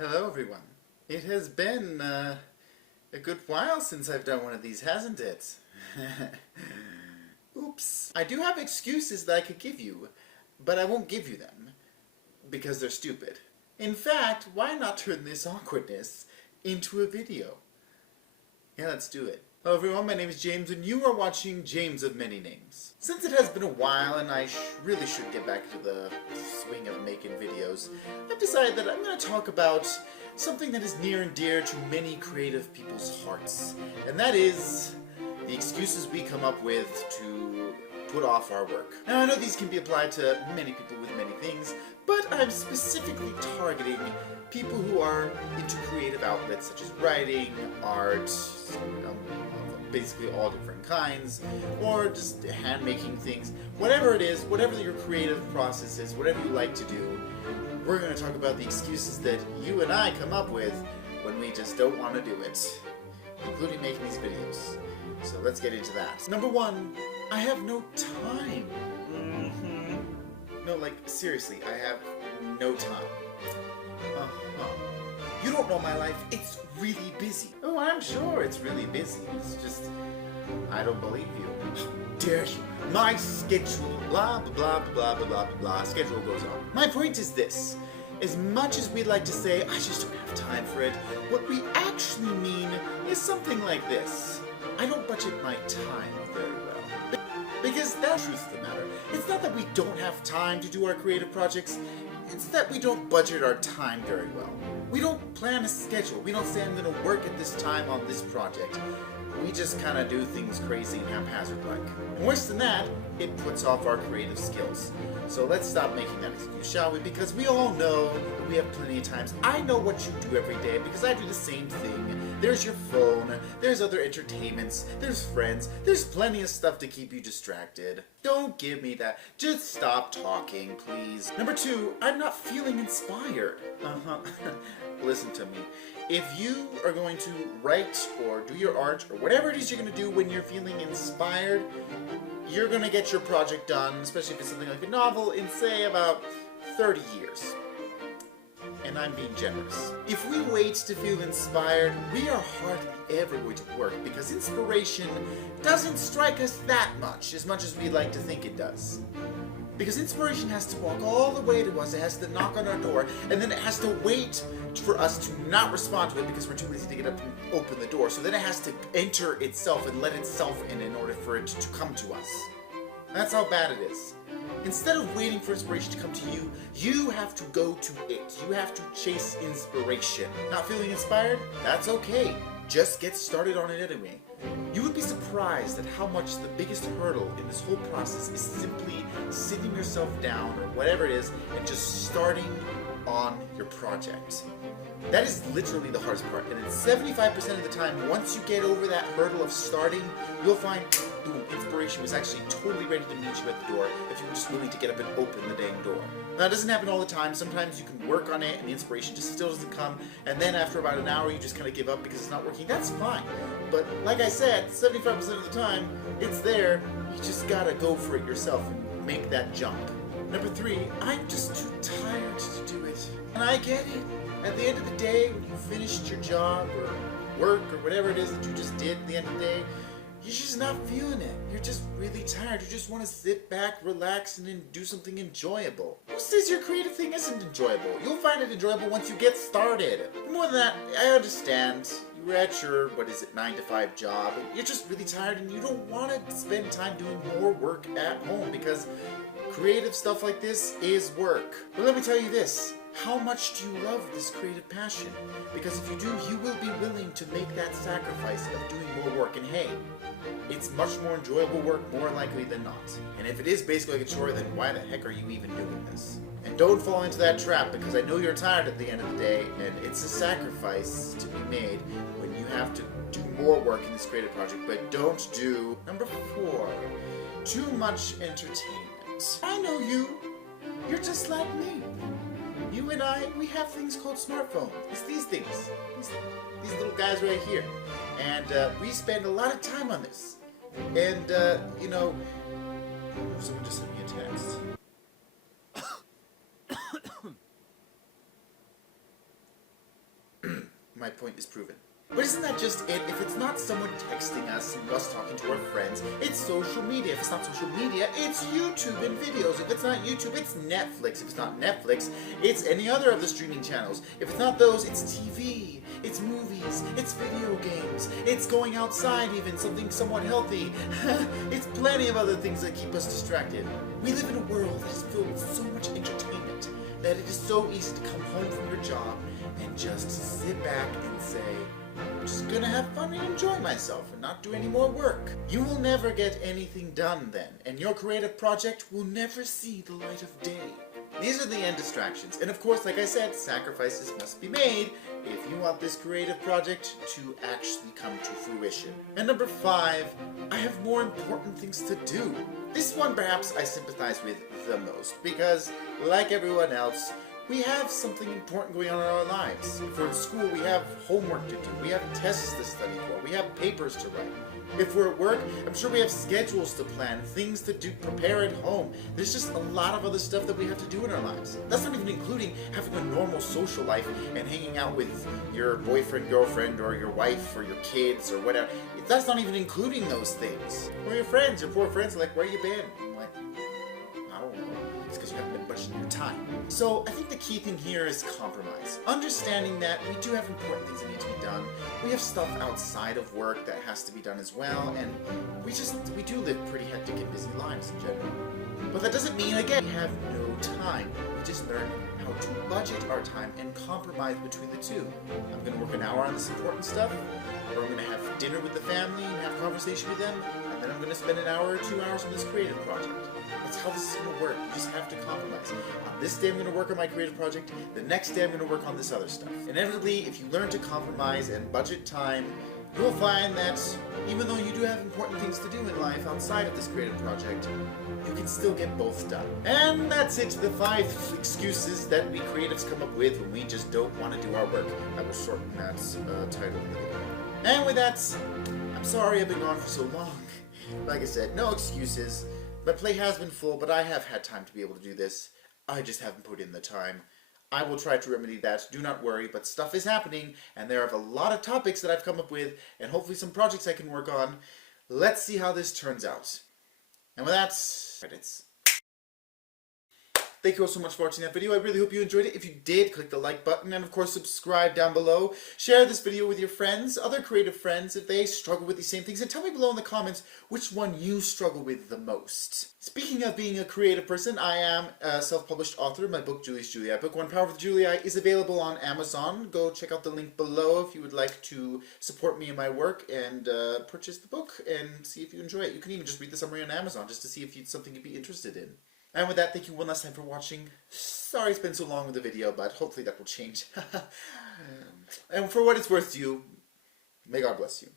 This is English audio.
Hello everyone. It has been a good while since I've done one of these, hasn't it? Oops. I do have excuses that I could give you, but I won't give you them, because they're stupid. In fact, why not turn this awkwardness into a video? Yeah, let's do it. Hello everyone, my name is James and you are watching James of Many Names. Since it has been a while and I really should get back to the swing of making videos, I've decided that I'm going to talk about something that is near and dear to many creative people's hearts. And that is the excuses we come up with to put off our work. Now I know these can be applied to many people with many things, but I'm specifically targeting people who are into creative outlets such as writing, art, basically all different kinds, or just hand-making things. Whatever it is, whatever your creative process is, whatever you like to do, we're going to talk about the excuses that you and I come up with when we just don't want to do it, including making these videos. So let's get into that. Number one, I have no time. No, like, seriously, I have no time. You don't know my life. It's really busy. Oh, I'm sure it's really busy. It's just, I don't believe you. How dare you? My schedule, blah, blah, blah, blah, blah, blah, blah, schedule goes on. My point is this. As much as we'd like to say, I just don't have time for it, what we actually mean is something like this. I don't budget my time very well. Because that's the truth of the matter. It's not that we don't have time to do our creative projects, it's that we don't budget our time very well. We don't plan a schedule. We don't say I'm going to work at this time on this project. We just kind of do things crazy and haphazard-like. And worse than that, it puts off our creative skills. So let's stop making that excuse, shall we? Because we all know that we have plenty of times. I know what you do every day because I do the same thing. There's your phone, there's other entertainments, there's friends, there's plenty of stuff to keep you distracted. Don't give me that. Just stop talking, please. Number two, I'm not feeling inspired. Listen to me. If you are going to write or do your art or whatever it is you're going to do when you're feeling inspired, you're going to get your project done, especially if it's something like a novel, in say about 30 years. And I'm being generous. If we wait to feel inspired, we are hardly ever going to work because inspiration doesn't strike us that much as we'd like to think it does. Because inspiration has to walk all the way to us, it has to knock on our door, and then it has to wait for us to not respond to it because we're too lazy to get up and open the door. So then it has to enter itself and let itself in order for it to come to us. That's how bad it is. Instead of waiting for inspiration to come to you, you have to go to it. You have to chase inspiration. Not feeling inspired? That's okay. Just get started on it anyway. You would be surprised at how much the biggest hurdle in this whole process is simply sitting yourself down or whatever it is and just starting on your project. That is literally the hardest part, and it's 75% of the time, once you get over that hurdle of starting, you'll find, boom, inspiration was actually totally ready to meet you at the door if you were just willing to get up and open the dang door. Now, it doesn't happen all the time. Sometimes you can work on it and the inspiration just still doesn't come, and then after about an hour you just kind of give up because it's not working. That's fine. But like I said, 75% of the time, it's there. You just gotta go for it yourself and make that jump. Number three, I'm just too tired to do it. And I get it. At the end of the day, when you finished your job or work or whatever it is that you just did at the end of the day, you're just not feeling it. You're just really tired. You just want to sit back, relax, and then do something enjoyable. Who says your creative thing isn't enjoyable? You'll find it enjoyable once you get started. More than that, I understand. You're at your, 9 to 5 job, and you're just really tired and you don't want to spend time doing more work at home because creative stuff like this is work. But let me tell you this. How much do you love this creative passion? Because if you do, you will be willing to make that sacrifice of doing more work. And hey, it's much more enjoyable work, more likely than not. And if it is basically like a chore, then why the heck are you even doing this? And don't fall into that trap, because I know you're tired at the end of the day, and it's a sacrifice to be made when you have to do more work in this creative project. But don't do number 4, too much entertainment. I know you. You're just like me. You and I, we have things called smartphones. It's these things. These little guys right here. And we spend a lot of time on this. And, you know, someone just sent me a text. my point is proven. But isn't that just it? If it's not someone texting us and us talking to our friends, it's social media. If it's not social media, it's YouTube and videos. If it's not YouTube, it's Netflix. If it's not Netflix, it's any other of the streaming channels. If it's not those, it's TV, it's movies, it's video games, it's going outside even, something somewhat healthy. It's plenty of other things that keep us distracted. We live in a world that is filled with so much entertainment that it is so easy to come home from your job and just sit back and say, I'm just gonna have fun and enjoy myself and not do any more work. You will never get anything done then, and your creative project will never see the light of day. These are the end distractions, and of course, like I said, sacrifices must be made if you want this creative project to actually come to fruition. And number 5, I have more important things to do. This one perhaps I sympathize with the most, because like everyone else, we have something important going on in our lives. If we're in school, we have homework to do, we have tests to study for, we have papers to write. If we're at work, I'm sure we have schedules to plan, things to do, prepare at home. There's just a lot of other stuff that we have to do in our lives. That's not even including having a normal social life and hanging out with your boyfriend, girlfriend, or your wife, or your kids, or whatever. That's not even including those things. Or your friends, your poor friends are like, where you been? I'm like, I don't know. It's because you haven't been budgeting your time. So I think the key thing here is compromise. Understanding that we do have important things that need to be done. We have stuff outside of work that has to be done as well, and we do live pretty hectic and busy lives in general. But that doesn't mean, again, we have no time. We just learn how to budget our time and compromise between the two. I'm going to work an hour on this important stuff, or I'm going to have dinner with the family and have conversation with them, and then I'm going to spend an hour or 2 hours on this creative project. That's how this is going to work. You just have to compromise. On this day I'm going to work on my creative project, the next day I'm going to work on this other stuff. Inevitably, if you learn to compromise and budget time, you will find that even though you do have important things to do in life outside of this creative project, you can still get both done. And that's it, the 5 excuses that we creatives come up with when we just don't want to do our work. I will shorten that title of the video. And with that, I'm sorry I've been gone for so long. Like I said, no excuses. My plate has been full, but I have had time to be able to do this. I just haven't put in the time. I will try to remedy that, do not worry, but stuff is happening, and there are a lot of topics that I've come up with, and hopefully some projects I can work on. Let's see how this turns out. And with that, credits. Thank you all so much for watching that video. I really hope you enjoyed it. If you did, click the like button and of course subscribe down below. Share this video with your friends, other creative friends, if they struggle with these same things. And tell me below in the comments which one you struggle with the most. Speaking of being a creative person, I am a self-published author. My book, Julie's Julia. Book 1, Power of the Julia, is available on Amazon. Go check out the link below if you would like to support me in my work and purchase the book and see if you enjoy it. You can even just read the summary on Amazon just to see if it's something you'd be interested in. And with that, thank you one last time for watching. Sorry it's been so long with the video, but hopefully that will change. And for what it's worth to you, may God bless you.